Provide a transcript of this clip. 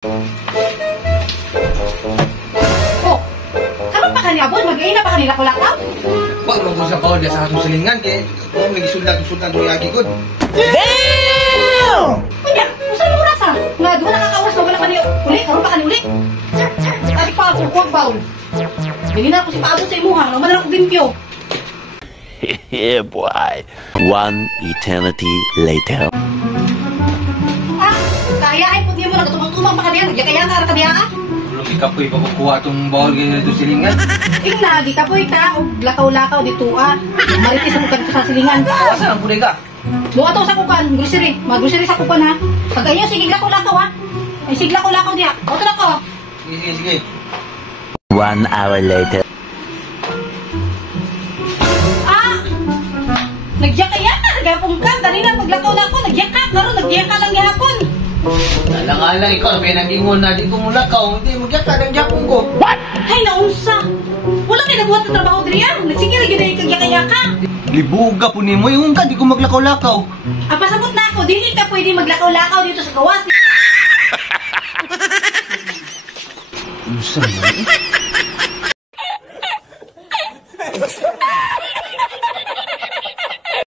Oh, karon pa kani abot mag-ina pa kanila kulakaw? Wag mo sa bawal sa atong silingan kay may gisuldan do yagi gud. Damn! Kunya, usa mo oras ha? Nga duha nakakawas na wala kani uli, karon pa kani uli. Ari pa ako kuwag bawl. Dili na ako si paabot sa imuha, naman ako limpyo. Yeah, boy. One eternity later. Ah, kaya ay pud mo nagatumang-tumang pa kaniya, nagyakaya ka ra kaniya ah. Ulo kapoy pa kuha tong bawal gyud do silingan. Ingna, di kapoy ka, og lakaw-lakaw dito ah. Maritis ang kadto sa silingan. Asa ang bodega? Buka to sa kukan, grocery. Mag-grocery sa kukan ha. Pag ganyan, sige lakaw-lakaw ha. Ay, sige lakaw-lakaw diya. Oto na ko. Sige. 1 hour later. Ah! Nagyaka-yaka, nagyapong ka. Kanina paglakaw-lakaw, nagyaka. Karon nagyaka lang gihapon. Alang-alang ikaw may nag-ingon na di ko mulakaw, hindi magyaka ng japon ko. Ay, naunsa. Wala kayo nabuhat ng trabaho diriya. Nagsige lagi na ikagyaka-yaka. Libuga po nimo yung ka di ko maglakaw-lakaw. Ah, pasabot na ako. Dili ka pwede maglakaw-lakaw dito sa gawas. Unsa man?